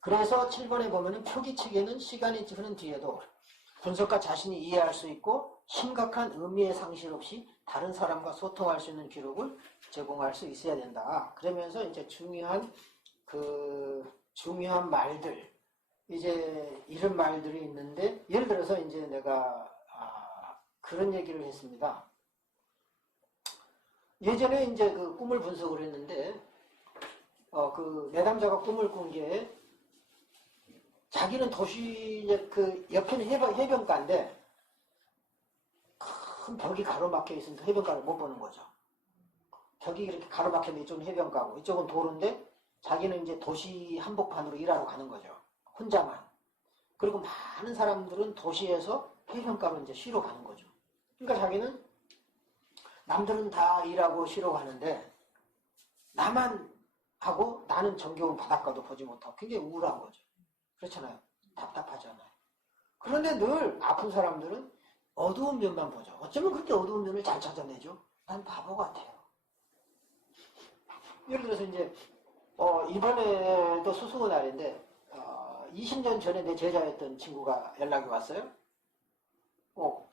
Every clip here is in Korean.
그래서 7번에 보면은 표기책에는 시간이 흐른 뒤에도 분석가 자신이 이해할 수 있고 심각한 의미의 상실 없이 다른 사람과 소통할 수 있는 기록을 제공할 수 있어야 된다. 그러면서 이제 중요한 말들, 이제 이런 말들이 있는데, 예를 들어서 이제 내가 그런 얘기를 했습니다. 예전에 이제 그 꿈을 분석을 했는데, 그 내담자가 꿈을 꾼 게, 자기는 도시 그 옆에는 해변가인데 큰 벽이 가로막혀 있으니까 해변가를 못 보는 거죠. 벽이 이렇게 가로막혀있는 이쪽은 해변가고 이쪽은 도로인데 자기는 이제 도시 한복판으로 일하러 가는 거죠. 혼자만. 그리고 많은 사람들은 도시에서 해변가로 이제 쉬러 가는 거죠. 그러니까 자기는 남들은 다 일하고 쉬러 가는데 나만 하고 나는 정겨운 바닷가도 보지 못하고 굉장히 우울한 거죠. 그렇잖아요. 답답하잖아요. 그런데 늘 아픈 사람들은 어두운 면만 보죠. 어쩌면 그렇게 어두운 면을 잘 찾아내죠. 난 바보 같아요. 예를 들어서 이제 이번에도 수수고 날인데 20년 전에 내 제자였던 친구가 연락이 왔어요.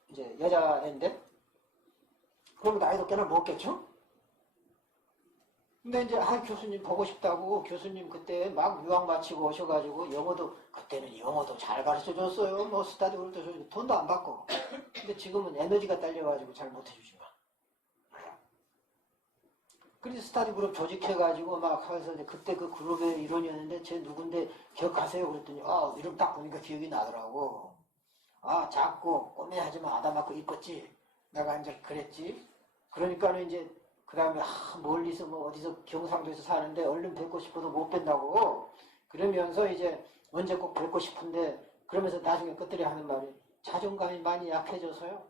이제 여자애인데 그럼 나이도 꽤나 먹겠죠? 근데 이제 교수님 보고 싶다고 교수님 그때 막 유학 마치고 오셔가지고 그때는 영어도 잘 가르쳐줬어요. 뭐 스타디 그룹도 줘주고 돈도 안 받고. 근데 지금은 에너지가 딸려가지고 잘 못해주지만. 그래서 스타디 그룹 조직해가지고 막 해서 이제 그때 그 그룹의 일원이었는데 쟤 누군데 기억하세요? 그랬더니 이름 딱 보니까 기억이 나더라고. 작고 꼬매하지만 아담하고 이뻤지. 내가 이제 그랬지. 그러니까는 이제 그 다음에 멀리서 뭐 어디서 경상도에서 사는데 얼른 뵙고 싶어도 못 뵌다고 그러면서 이제 언제 꼭 뵙고 싶은데 그러면서 나중에 끝들이 하는 말이 자존감이 많이 약해져서요.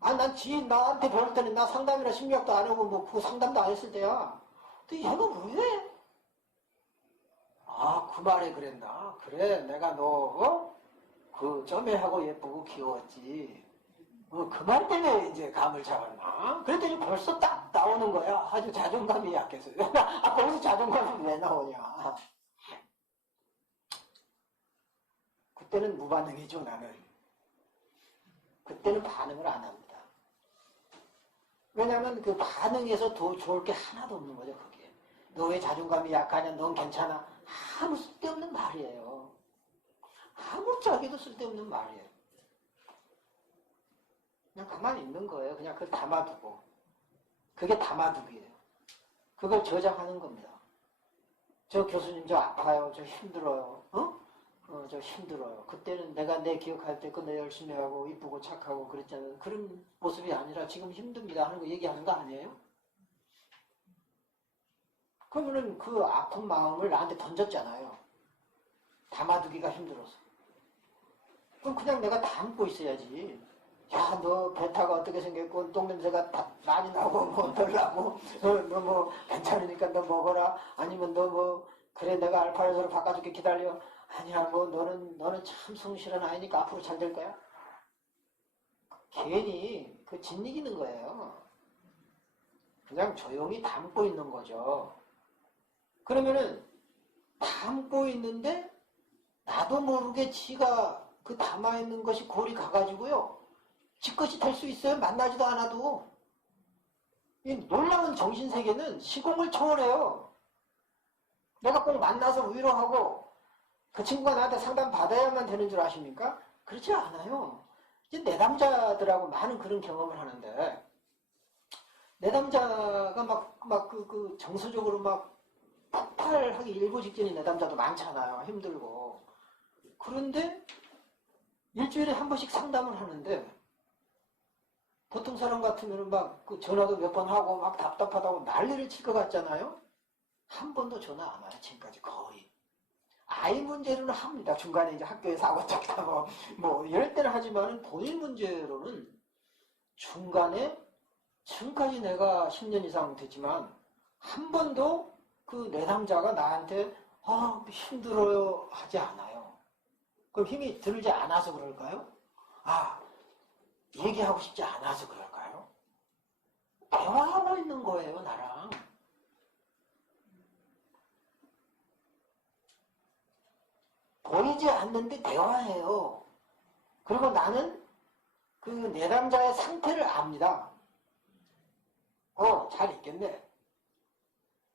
난 지인 나한테 배울 때는 나 상담이나 심리학도 안 하고 뭐 그 상담도 안 했을 때야. 근데 얘가 왜? 그 말에 그랬나? 그래 내가 너 그 점애하고 예쁘고 귀여웠지. 그 말 때문에 이제 감을 잡았나? 그랬더니 벌써 딱 나오는 거야. 아주 자존감이 약해서. 거기서 자존감이 왜 나오냐. 그때는 무반응이죠, 나는. 그때는 반응을 안 합니다. 왜냐면 그 반응에서 더 좋을 게 하나도 없는 거죠, 그게. 너 왜 자존감이 약하냐? 넌 괜찮아? 아무 쓸데없는 말이에요. 아무짝에도 쓸데없는 말이에요. 그냥 가만히 있는 거예요. 그냥 그걸 담아두고. 그게 담아두기예요. 그걸 저장하는 겁니다. 저 교수님 저 아파요. 저 힘들어요. 저 힘들어요. 그때는 내가 내 기억할 때 내 열심히 하고 이쁘고 착하고 그랬잖아요. 그런 모습이 아니라 지금 힘듭니다 하는 거 얘기하는 거 아니에요? 그러면은 그 아픈 마음을 나한테 던졌잖아요. 담아두기가 힘들어서. 그럼 그냥 내가 담고 있어야지. 야, 너 베타가 어떻게 생겼고, 똥냄새가 많이 나고, 뭐, 덜 나고, 너 뭐, 괜찮으니까 너 먹어라. 아니면 너 뭐, 그래, 내가 알파에서로 바꿔줄게 기다려. 아니야, 뭐, 너는 참 성실한 아이니까 앞으로 잘 될 거야. 괜히, 짓 이기는 거예요. 그냥 조용히 담고 있는 거죠. 그러면은, 담고 있는데, 나도 모르게 지가 담아있는 것이 골이 가가지고요. 지 것이 될 수 있어요. 만나지도 않아도. 이 놀라운 정신세계는 시공을 초월해요. 내가 꼭 만나서 위로하고 그 친구가 나한테 상담 받아야만 되는 줄 아십니까? 그렇지 않아요. 이제 내담자들하고 많은 그런 경험을 하는데 내담자가 정서적으로 폭발하기 일보 직전인 내담자도 많잖아요. 힘들고. 그런데 일주일에 한 번씩 상담을 하는데 보통 사람 같으면 전화도 몇 번 하고 답답하다고 난리를 칠 것 같잖아요? 한 번도 전화 안 와요, 지금까지 거의. 아이 문제로는 합니다. 중간에 이제 학교에 사고 쳤다, 이럴 때는 하지만은 본인 문제로는 중간에, 지금까지 내가 10년 이상 됐지만, 한 번도 내담자가 나한테, 힘들어요, 하지 않아요. 그럼 힘이 들지 않아서 그럴까요? 얘기하고 싶지 않아서 그럴까요? 대화하고 있는 거예요, 나랑. 보이지 않는데 대화해요. 그리고 나는 그 내담자의 상태를 압니다. 잘 있겠네.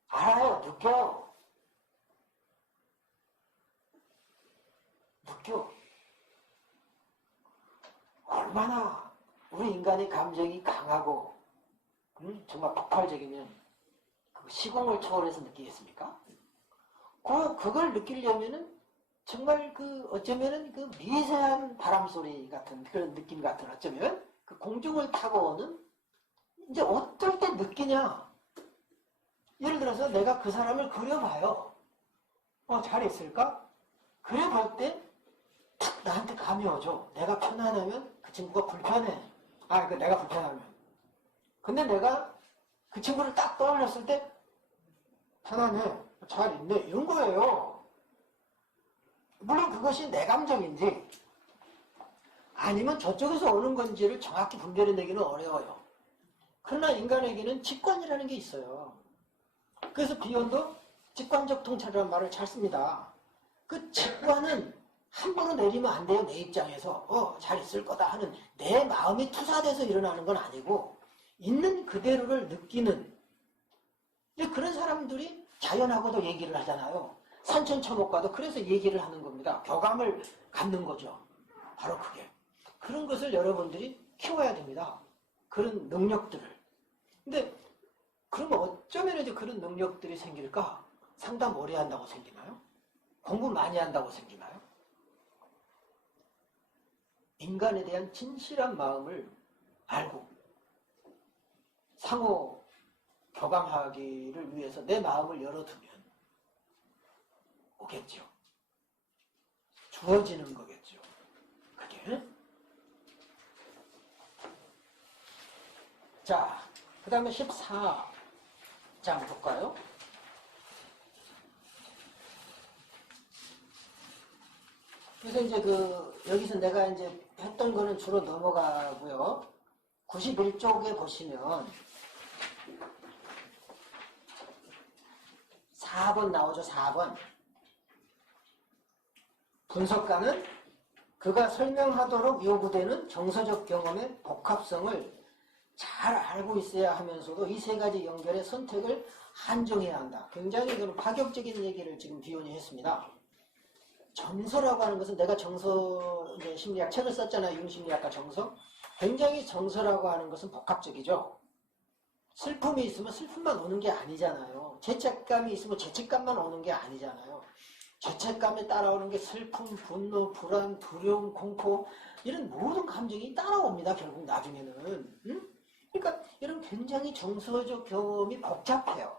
알아요. 느껴. 얼마나 우리 인간의 감정이 강하고 정말 폭발적이면 그 시공을 초월해서 느끼겠습니까? 그걸 느끼려면은 정말 어쩌면은 그 미세한 바람소리 같은 그런 느낌 같은 어쩌면 그 공중을 타고 오는 이제 어떨 때 느끼냐? 예를 들어서 내가 그 사람을 그려봐요. 잘 있을까? 그려볼 때 탁 나한테 감이 오죠. 내가 편안하면 그 친구가 불편해. 내가 불편하면. 근데 내가 그 친구를 딱 떠올렸을 때 편안해. 잘 있네. 이런 거예요. 물론 그것이 내 감정인지 아니면 저쪽에서 오는 건지를 정확히 분별해내기는 어려워요. 그러나 인간에게는 직관이라는 게 있어요. 그래서 비욘도 직관적 통찰이라는 말을 잘 씁니다. 그 직관은 함부로 내리면 안 돼요. 내 입장에서 잘 있을 거다 하는 내 마음이 투사돼서 일어나는 건 아니고 있는 그대로를 느끼는 그런 사람들이 자연하고도 얘기를 하잖아요. 산천초목과도 그래서 얘기를 하는 겁니다. 교감을 갖는 거죠. 바로 그게. 그런 것을 여러분들이 키워야 됩니다. 그런 능력들을. 근데 그러면 어쩌면 이제 그런 능력들이 생길까? 상담 오래 한다고 생기나요? 공부 많이 한다고 생기나요? 인간에 대한 진실한 마음을 알고 상호 교감하기를 위해서 내 마음을 열어두면 오겠죠. 주어지는 거겠죠. 그게. 자, 그 다음에 14장 볼까요? 그래서 이제 여기서 내가 이제 했던 거는 주로 넘어가고요. 91쪽에 보시면 4번 나오죠. 4번. 분석가는 그가 설명하도록 요구되는 정서적 경험의 복합성을 잘 알고 있어야 하면서도 이 세 가지 연결의 선택을 한정해야 한다. 굉장히 파격적인 얘기를 지금 비욘이 했습니다. 정서라고 하는 것은 내가 정서 심리학 책을 썼잖아요. 융심리학과 정서. 굉장히 정서라고 하는 것은 복합적이죠. 슬픔이 있으면 슬픔만 오는 게 아니잖아요. 죄책감이 있으면 죄책감만 오는 게 아니잖아요. 죄책감에 따라오는 게 슬픔, 분노, 불안, 두려움, 공포 이런 모든 감정이 따라옵니다. 결국 나중에는. 그러니까 이런 굉장히 정서적 경험이 복잡해요.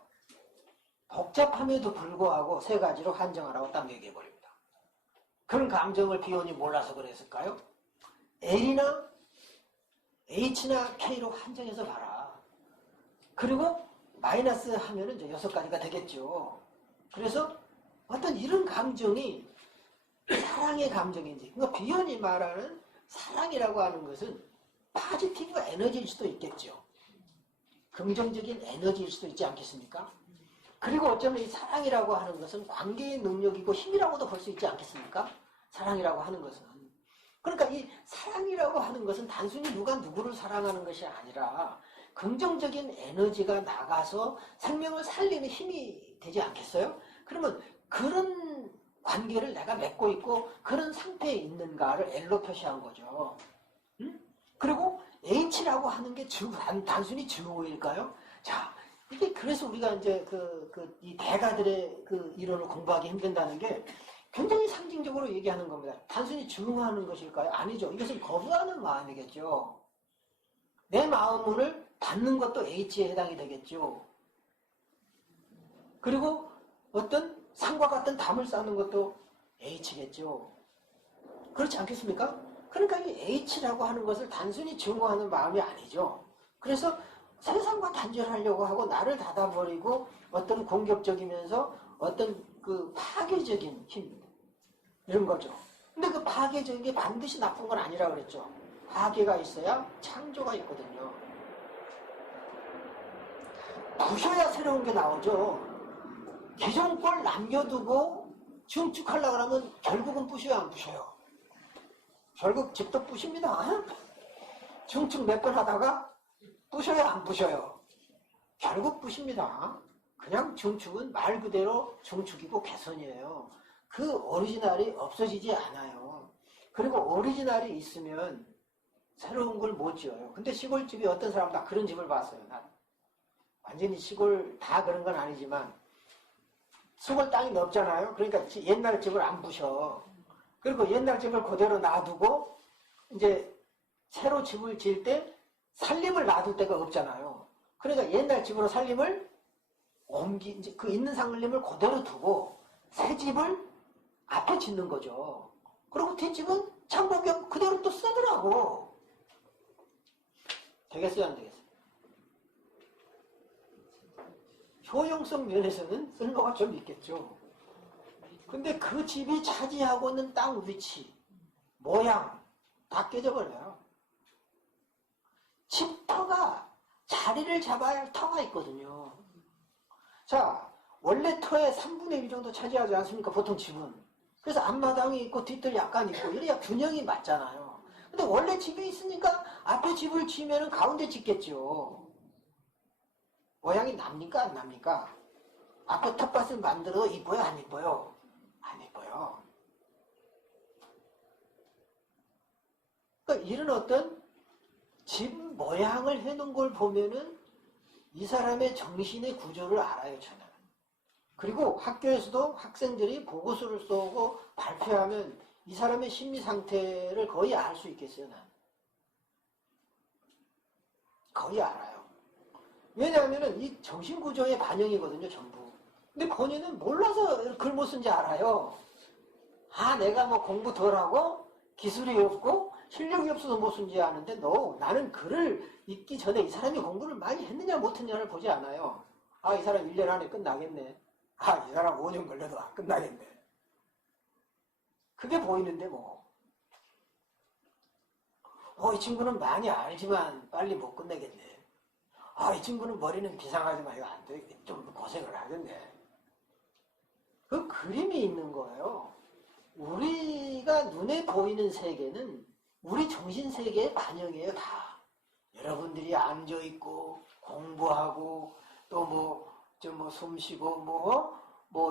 복잡함에도 불구하고 세 가지로 한정하라고 딱 얘기해버립니다. 그런 감정을 비욘이 몰라서 그랬을까요? L이나 H나 K로 한정해서 봐라. 그리고 마이너스 하면은 이제 6가지가 되겠죠. 그래서 어떤 이런 감정이 사랑의 감정인지, 그러니까 비욘이 말하는 사랑이라고 하는 것은 포지티브 에너지일 수도 있겠죠. 긍정적인 에너지일 수도 있지 않겠습니까? 그리고 어쩌면 이 사랑이라고 하는 것은 관계의 능력이고 힘이라고도 볼 수 있지 않겠습니까? 사랑이라고 하는 것은. 그러니까 이 사랑이라고 하는 것은 단순히 누가 누구를 사랑하는 것이 아니라 긍정적인 에너지가 나가서 생명을 살리는 힘이 되지 않겠어요? 그러면 그런 관계를 내가 맺고 있고 그런 상태에 있는가를 L로 표시한 거죠. 그리고 H라고 하는 게 단순히 증오일까요? 자, 이게 그래서 우리가 이제 이 대가들의 이론을 공부하기 힘든다는 게 굉장히 상징적으로 얘기하는 겁니다. 단순히 증오하는 것일까요? 아니죠. 이것은 거부하는 마음이겠죠. 내 마음을 받는 것도 H에 해당이 되겠죠. 그리고 어떤 산과 같은 담을 쌓는 것도 H겠죠. 그렇지 않겠습니까? 그러니까 이 H라고 하는 것을 단순히 증오하는 마음이 아니죠. 그래서 세상과 단절하려고 하고 나를 닫아버리고 어떤 공격적이면서 어떤 파괴적인 힘 이런 거죠. 근데 그 파괴적인 게 반드시 나쁜 건 아니라 그랬죠. 파괴가 있어야 창조가 있거든요. 부셔야 새로운 게 나오죠. 기존 걸 남겨두고 증축하려고 그러면 결국은 부셔요, 안 부셔요? 결국 집도 부십니다. 증축 몇 번 하다가 부셔요, 안 부셔요? 결국 부십니다. 그냥 증축은 말 그대로 증축이고 개선이에요. 그 오리지널이 없어지지 않아요. 그리고 오리지널이 있으면 새로운 걸 못 지어요. 근데 시골집이 어떤 사람 다 그런 집을 봤어요. 난 완전히 시골 다 그런 건 아니지만 시골 땅이 넓잖아요. 그러니까 옛날 집을 안 부셔. 그리고 옛날 집을 그대로 놔두고 이제 새로 집을 지을 때 살림을 놔둘 데가 없잖아요. 그러니까 옛날 집으로 살림을 이제 그 있는 살림을 그대로 두고 새 집을 앞에 짓는 거죠. 그리고 뒷집은 창고경 그대로 또 쓰더라고. 되겠어요, 안 되겠어요? 효용성 면에서는 쓸모가 좀 있겠죠. 근데 그 집이 차지하고 있는 땅 위치, 모양 다 깨져버려요. 집터가 자리를 잡아야 할 터가 있거든요. 자, 원래 터의 3분의 1 정도 차지하지 않습니까? 보통 집은. 그래서 앞마당이 있고 뒷뜰 약간 있고 이래야 균형이 맞잖아요. 근데 원래 집이 있으니까 앞에 집을 지으면 가운데 짓겠죠. 모양이 납니까? 안 납니까? 앞에 텃밭을 만들어도 이뻐요? 안 이뻐요? 안 이뻐요. 그러니까 이런 어떤 집 모양을 해놓은 걸 보면은 이 사람의 정신의 구조를 알아요, 저는. 그리고 학교에서도 학생들이 보고서를 써고 발표하면 이 사람의 심리 상태를 거의 알 수 있겠어요, 난. 거의 알아요. 왜냐하면 이 정신구조의 반영이거든요, 전부. 근데 본인은 몰라서 글 못 쓴지 알아요. 아, 내가 뭐 공부 덜하고 기술이 없고 실력이 없어서 못 쓴지 아는데 나는 글을 읽기 전에 이 사람이 공부를 많이 했느냐 못했느냐를 보지 않아요. 아, 이 사람 1년 안에 끝나겠네. 아, 이 사람 5년 걸려도 안 끝나겠네. 그게 보이는데 뭐. 이 친구는 많이 알지만 빨리 못 끝내겠네. 아, 이 친구는 머리는 비상하지만 이거 안 되겠네. 좀 고생을 하겠네. 그 그림이 있는 거예요. 우리가 눈에 보이는 세계는 우리 정신 세계의 반영이에요, 다. 여러분들이 앉아있고, 공부하고, 또 숨 쉬고,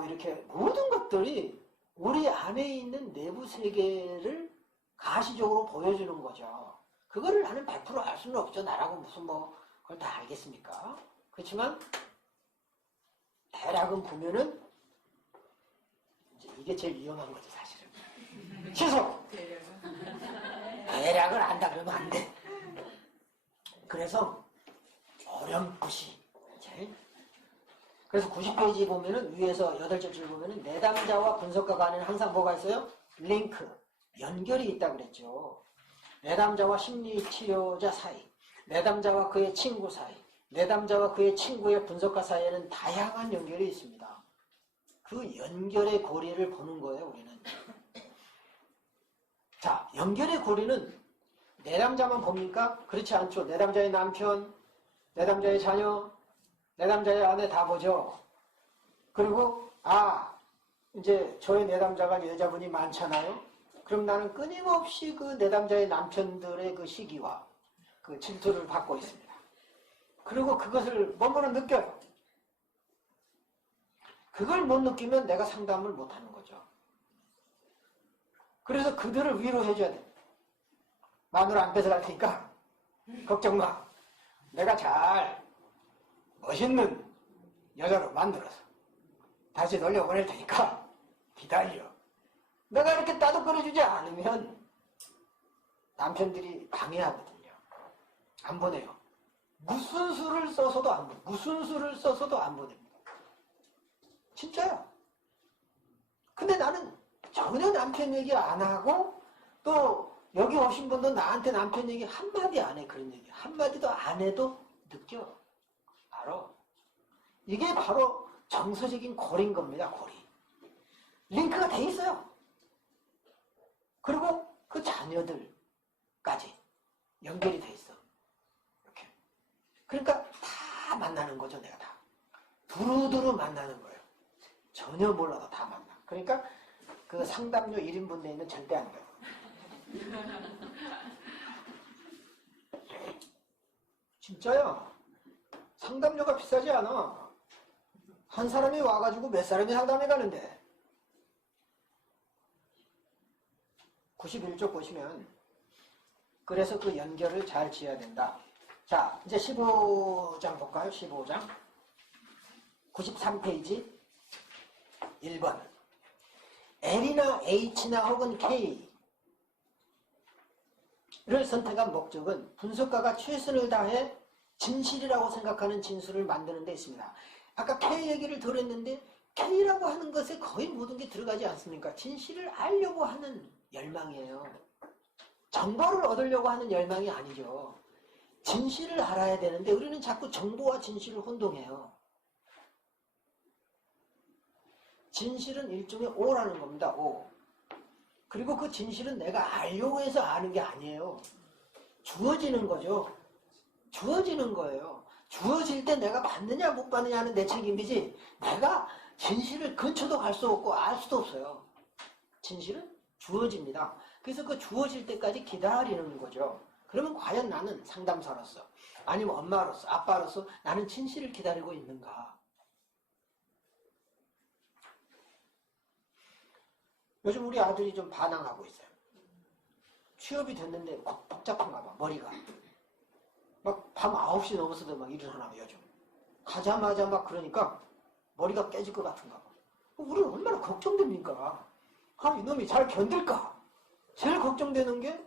이렇게 모든 것들이 우리 안에 있는 내부 세계를 가시적으로 보여주는 거죠. 그거를 나는 100% 알 수는 없죠. 나라고 무슨 그걸 다 알겠습니까? 그렇지만, 대략은 보면은, 이제 이게 제일 위험한 거죠, 사실은. 취소! 대략을 안다 그러면 안 돼. 그래서 어렴풋이 그래서 90페이지 보면은 위에서 8절줄 보면은 내담자와 분석가 간에는 항상 뭐가 있어요? 링크, 연결이 있다 그랬죠. 내담자와 심리치료자 사이, 내담자와 그의 친구 사이, 내담자와 그의 친구의 분석가 사이에는 다양한 연결이 있습니다. 그 연결의 고리를 보는 거예요, 우리는. 자, 연결의 고리는 내담자만 봅니까? 그렇지 않죠. 내담자의 남편, 내담자의 자녀, 내담자의 아내 다 보죠. 그리고 이제 저의 내담자가 여자분이 많잖아요. 그럼 나는 끊임없이 그 내담자의 남편들의 그 시기와 그 질투를 받고 있습니다. 그리고 그것을 몸으로 느껴요. 그걸 못 느끼면 내가 상담을 못하는 거죠. 그래서 그들을 위로해줘야 됩니다. 마누라 안 뺏어갈 테니까 걱정 마. 내가 잘 멋있는 여자로 만들어서 다시 돌려보낼 테니까 기다려. 내가 이렇게 따뜻거려주지 않으면 남편들이 방해하거든요. 안 보내요. 무슨 수를 써서도 안 보내요. 무슨 수를 써서도 안 보냅니다. 진짜요. 근데 나는 전혀 남편 얘기 안 하고 또 여기 오신 분도 나한테 남편 얘기 한마디 안 해. 그런 얘기 한마디도 안 해도 느껴. 알아. 이게 바로 정서적인 고리인 겁니다. 고리. 링크가 돼 있어요. 그리고 그 자녀들까지 연결이 돼 있어. 이렇게. 그러니까 다 만나는 거죠. 내가 다. 두루두루 만나는 거예요. 전혀 몰라도 다 만나. 그러니까 그 상담료 1인분 내는 절대 안 돼요. 진짜야. 상담료가 비싸지 않아. 한 사람이 와가지고 몇 사람이 상담해 가는데. 91쪽 보시면 그래서 그 연결을 잘 지어야 된다. 자, 이제 15장 볼까요? 15장 93페이지 1번 L이나 H나 혹은 K를 선택한 목적은 분석가가 최선을 다해 진실이라고 생각하는 진술을 만드는 데 있습니다. 아까 K 얘기를 들었는데 K라고 하는 것에 거의 모든 게 들어가지 않습니까? 진실을 알려고 하는 열망이에요. 정보를 얻으려고 하는 열망이 아니죠. 진실을 알아야 되는데 우리는 자꾸 정보와 진실을 혼동해요. 진실은 일종의 오라는 겁니다. 오. 그리고 그 진실은 내가 알려고 해서 아는 게 아니에요. 주어지는 거죠. 주어지는 거예요. 주어질 때 내가 받느냐 못 받느냐는 내 책임이지 내가 진실을 근처도 갈 수 없고 알 수도 없어요. 진실은 주어집니다. 그래서 그 주어질 때까지 기다리는 거죠. 그러면 과연 나는 상담사로서 아니면 엄마로서 아빠로서 나는 진실을 기다리고 있는가? 요즘 우리 아들이 좀 반항하고 있어요. 취업이 됐는데 복잡한가 봐, 머리가. 막 밤 9시 넘어서도 막 일을 하나 봐, 요즘. 가자마자 막 그러니까 머리가 깨질 것 같은가 봐. 우리는 얼마나 걱정됩니까? 아, 이놈이 잘 견딜까? 제일 걱정되는 게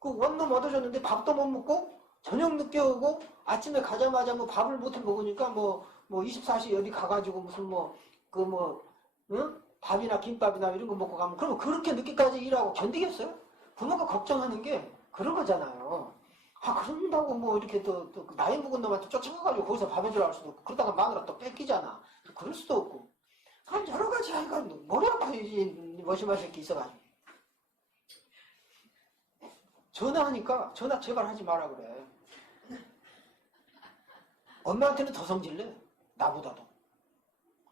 그 원룸 얻어줬는데 밥도 못 먹고 저녁 늦게 오고 아침에 가자마자 뭐 밥을 못 해 먹으니까 뭐 24시 어디 가가지고 무슨 응? 밥이나 김밥이나 이런 거 먹고 가면 그러면 그렇게 늦게까지 일하고 견디겠어요? 부모가 걱정하는 게 그런 거잖아요. 아, 그런다고 뭐 이렇게 또 나이 먹은 놈한테 쫓아가가지고 거기서 밥 해주라 할 수도 없고 그러다가 마누라 또 뺏기잖아. 그럴 수도 없고. 한 여러 가지 아이가 머리 아파야지 머시마실 게 있어가지고. 전화하니까 전화 제발 하지 마라 그래. 엄마한테는 더 성질내. 나보다도.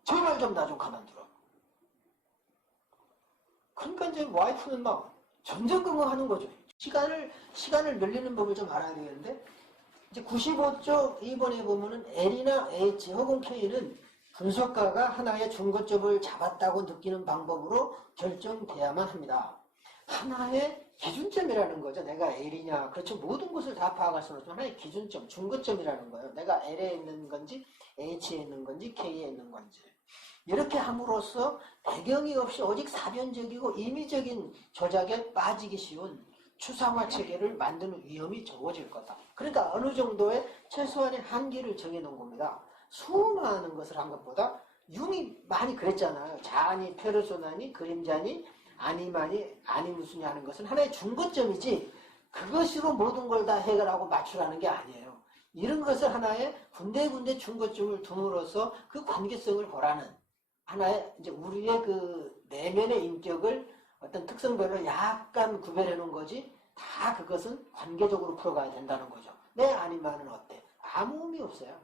제발 좀 나 좀 가만두라. 그러니까 이제 와이프는 막 전전긍긍하는 거죠. 시간을 늘리는 법을 좀 알아야 되겠는데 이제 95쪽 2번에 보면은 L이나 H 혹은 K는 분석가가 하나의 중거점을 잡았다고 느끼는 방법으로 결정돼야만 합니다. 하나의 기준점이라는 거죠. 내가 L이냐. 그렇죠. 모든 것을 다 파악할 수는 없지만 하나의 기준점, 중거점이라는 거예요. 내가 L에 있는 건지 H에 있는 건지 K에 있는 건지. 이렇게 함으로써 배경이 없이 오직 사변적이고 임의적인 조작에 빠지기 쉬운 추상화 체계를 만드는 위험이 적어질 거다. 그러니까 어느 정도의 최소한의 한계를 정해놓은 겁니다. 수많은 것을 한 것보다 융이 많이 그랬잖아요. 자니, 페르소나니, 그림자니, 아니마니, 아니무슨이 하는 것은 하나의 중거점이지 그것으로 모든 걸 다 해결하고 맞추라는 게 아니에요. 이런 것을 하나의 군데군데 중거점을 둠으로써 그 관계성을 보라는 하나의 이제 우리의 그 내면의 인격을 어떤 특성별로 약간 구별해 놓은 거지 다 그것은 관계적으로 풀어가야 된다는 거죠. 내 아니마는 어때? 아무 의미 없어요.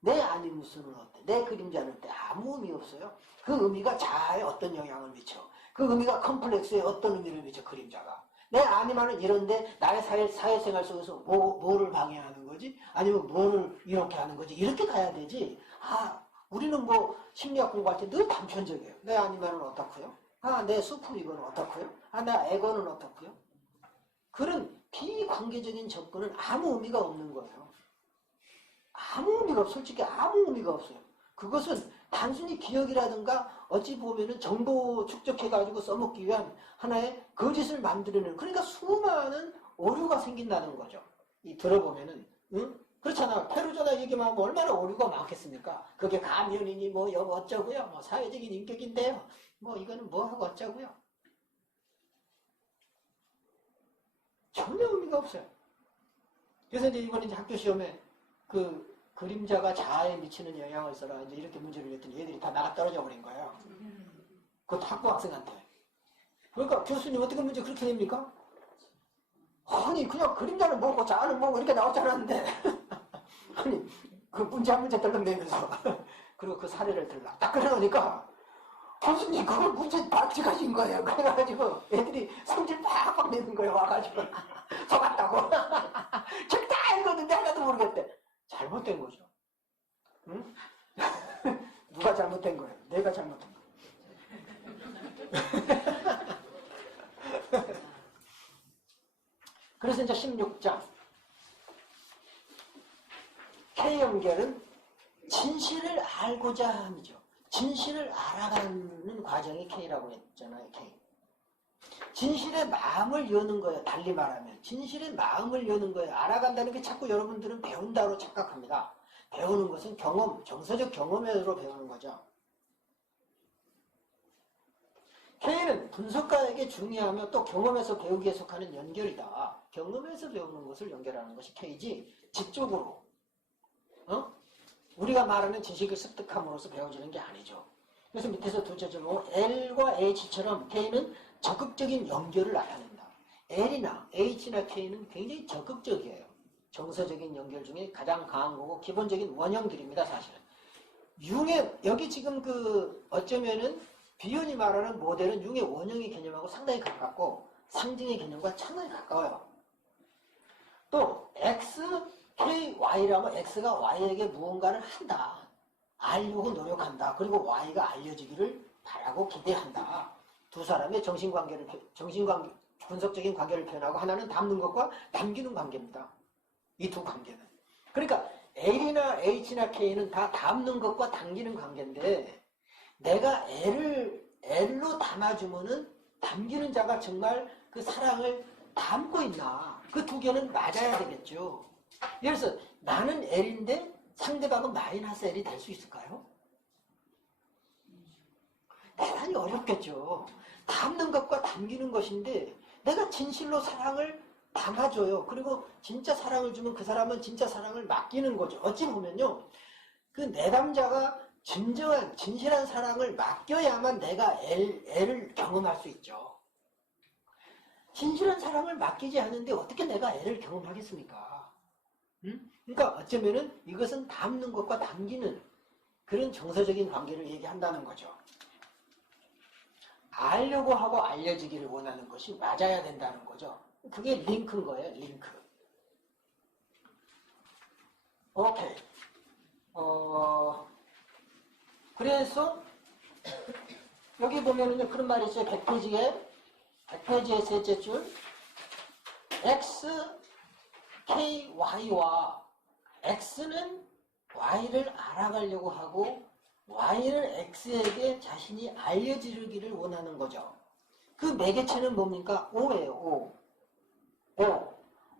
내 아니무슨은 어때? 내 그림자는 어때? 아무 의미 없어요. 그 의미가 자아에 어떤 영향을 미쳐? 그 의미가 컴플렉스에 어떤 의미를 미쳐? 그림자가. 내 아니마는 이런데 나의 사회생활 속에서 뭐를 방해하는 거지? 아니면 뭐를 이렇게 하는 거지? 이렇게 가야 되지. 우리는 뭐 심리학 공부할 때 늘 단편적이에요. 내 아니마는 어떻고요? 내 수프 이거는 어떻고요? 내 에고는 어떻고요? 그런 비관계적인 접근은 아무 의미가 없는 거예요. 아무 의미가 없어요. 솔직히 아무 의미가 없어요. 그것은 단순히 기억이라든가 어찌 보면은 정보 축적해가지고 써먹기 위한 하나의 거짓을 만들어내는 그러니까 수많은 오류가 생긴다는 거죠. 들어보면은 응? 그렇잖아. 페루조나 얘기만 하면 얼마나 오류가 많겠습니까? 그게 가면이니 뭐 어쩌고요. 뭐 사회적인 인격인데요. 뭐 이거는 뭐하고 어쩌고요. 전혀 의미가 없어요. 그래서 이제 이번에 이제 학교 시험에 그 그림자가 자아에 미치는 영향을 써라 이제 이렇게 문제를 냈더니 얘들이 다 나가 떨어져 버린 거예요. 그것도 학부 학생한테. 그러니까 교수님 어떻게 문제 그렇게 냅니까? 아니 그냥 그림자는 뭐고 자아는 뭐고 이렇게 나올 줄 알았는데 아니 그 문제 한 문제 떨렁대면서 그리고 그 사례를 들라 딱 그러니까 교수님 그걸 문제 발칙하신 거예요. 그래가지고 애들이 성질 팍팍 내는 거예요. 와가지고 속았다고. 저기 다 읽었는데 하나도 모르겠대. 잘못된 거죠. 응? 누가 잘못된 거예요? 내가 잘못한 거예요. 그래서 이제 16장 K 연결은 진실을 알고자 함이죠. 진실을 알아가는 과정이 K라고 했잖아요. K. 진실의 마음을 여는 거예요. 달리 말하면 진실의 마음을 여는 거예요. 알아간다는 게 자꾸 여러분들은 배운다고 착각합니다. 배우는 것은 경험, 정서적 경험으로 배우는 거죠. K는 분석가에게 중요하며 또 경험에서 배우기에 속하는 연결이다. 경험에서 배우는 것을 연결하는 것이 K지 지적으로 우리가 말하는 지식을 습득함으로써 배워지는 게 아니죠. 그래서 밑에서 둘째 줄로 L과 H처럼 K는 적극적인 연결을 나타낸다. L이나 H나 K는 굉장히 적극적이에요. 정서적인 연결 중에 가장 강한 거고 기본적인 원형들입니다. 사실은. 융의 여기 지금 어쩌면은 비연이 말하는 모델은 융의 원형의 개념하고 상당히 가깝고 상징의 개념과 상당히 가까워요. 또 X, K, Y라면 X가 Y에게 무언가를 한다. 알려고 노력한다. 그리고 Y가 알려지기를 바라고 기대한다. 두 사람의 분석적인 관계를 표현하고 하나는 담는 것과 담기는 관계입니다. 이 두 관계는. 그러니까 L이나 H나 K는 다 담는 것과 담기는 관계인데 내가 L로 담아주면은 담기는 자가 정말 그 사랑을 담고 있나. 그 두 개는 맞아야 되겠죠. 예를 들어서 나는 L인데 상대방은 마이너스 L이 될 수 있을까요? 대단히 어렵겠죠. 담는 것과 담기는 것인데 내가 진실로 사랑을 담아줘요. 그리고 진짜 사랑을 주면 그 사람은 진짜 사랑을 맡기는 거죠. 어찌 보면요. 그 내담자가 진정한 진실한 사랑을 맡겨야만 내가 L을 경험할 수 있죠. 진실한 사랑을 맡기지 않는데 어떻게 내가 L을 경험하겠습니까? 응? 그러니까 어쩌면은 이것은 담는 것과 담기는 그런 정서적인 관계를 얘기한다는 거죠. 알려고 하고 알려지기를 원하는 것이 맞아야 된다는 거죠. 그게 링크인 거예요. 링크. 오케이. 그래서 여기 보면은 그런 말이 있어요. 100페이지의 셋째 줄 X, K, Y와 X는 Y를 알아가려고 하고 Y는 X에게 자신이 알려지기를 원하는 거죠. 그 매개체는 뭡니까? O예요. O.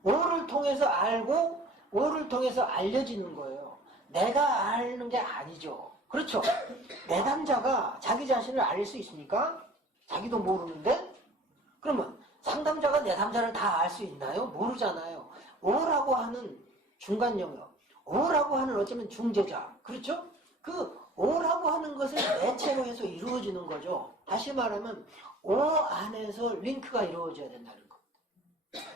O를 통해서 알고 O를 통해서 알려지는 거예요. 내가 아는 게 아니죠. 그렇죠. 내담자가 자기 자신을 알 수 있습니까? 자기도 모르는데? 그러면 상담자가 내담자를 다 알 수 있나요? 모르잖아요. O라고 하는 중간 영역, O라고 하는 어쩌면 중재자, 그렇죠? 그 O라고 하는 것을 매체로 해서 이루어지는 거죠. 다시 말하면 O 안에서 링크가 이루어져야 된다는 거.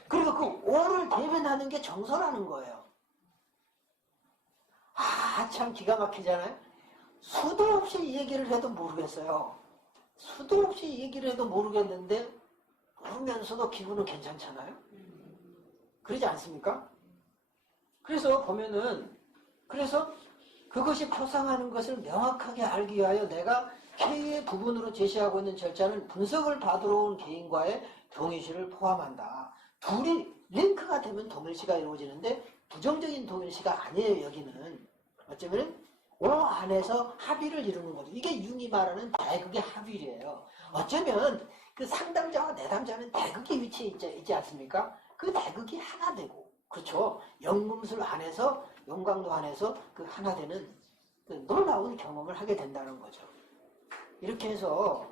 그리고 그 O를 대변하는 게 정서라는 거예요. 참 기가 막히잖아요. 수도 없이 이 얘기를 해도 모르겠어요. 수도 없이 이 얘기를 해도 모르겠는데 모르면서도 기분은 괜찮잖아요. 그러지 않습니까? 그래서 보면은 그래서 그것이 표상하는 것을 명확하게 알기 위하여 내가 K의 부분으로 제시하고 있는 절차는 분석을 받으러 온 개인과의 동일시를 포함한다. 둘이 링크가 되면 동일시가 이루어지는데 부정적인 동일시가 아니에요. 여기는 어쩌면 O 안에서 합의를 이루는 거죠. 이게 융이 말하는 대극의 합의예요. 어쩌면 그 상담자와 내담자는 대극의 위치에 있지 않습니까? 그 대극이 하나 되고, 그렇죠? 영금술 안에서, 용광로 안에서 그 하나 되는 그 놀라운 경험을 하게 된다는 거죠. 이렇게 해서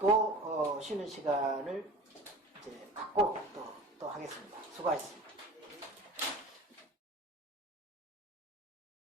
또 쉬는 시간을 이제 갖고 또 하겠습니다. 수고하셨습니다.